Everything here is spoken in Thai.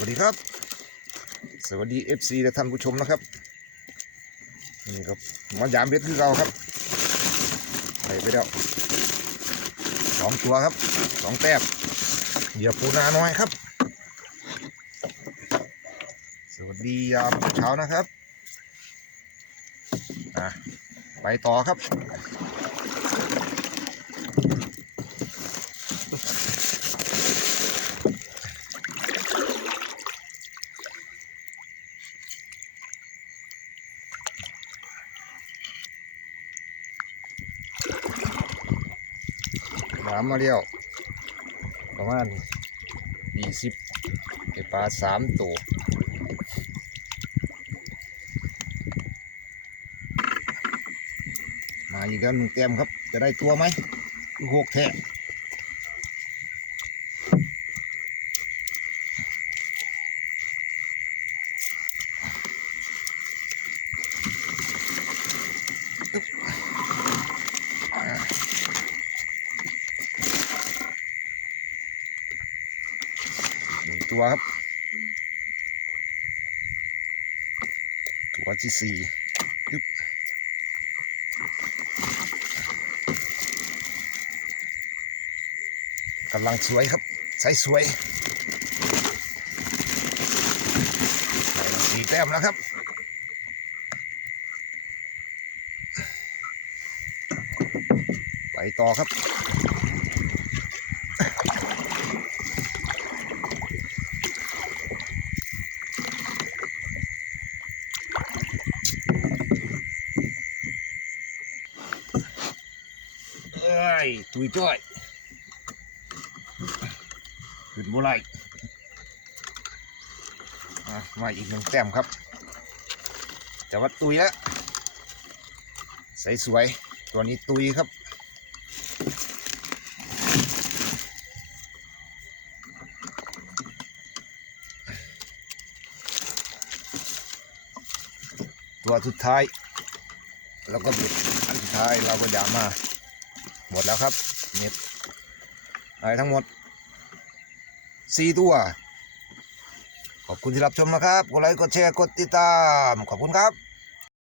วัสดีครับ สวัสดี FC และท่านผู้ชมนะครับนี่ครับมายามเบ็ดคือเราครับใส่ไปแล้วสองตัวครับสองแต้มเหยื่อปูนาน้อยครับ สวัสดียามเช้านะครับอะไปต่อครับ น้ำมาเรี้ยว ประมาณยี่สิบไอปลาสามตัวมาอีกแล้วหนึ่งเต็มครับ จะได้ตัวไหมหกแท้ ตัวครับ ตัวที่สี่กำลังสวยครับใส่สวยได้มาสี่แต้มแล้วครับไปต่อครับ อ้ยตุยจ้อยขึ้นบุไรอะมาอีกหนึ่งแต้มครับจะวัดตุยแล้วใสสวยตัวนี้ตุยครับตัวสุดท้าย แล้วก็บ็ดอันสุดท้ายเราก็ยามา หมดแล้วครับเน็ตไรทั้งหมดสี่ตัว ขอบคุณที่รับชมนะครับ กดไลค์ กดแชร์ กดติดตาม ขอบคุณครับ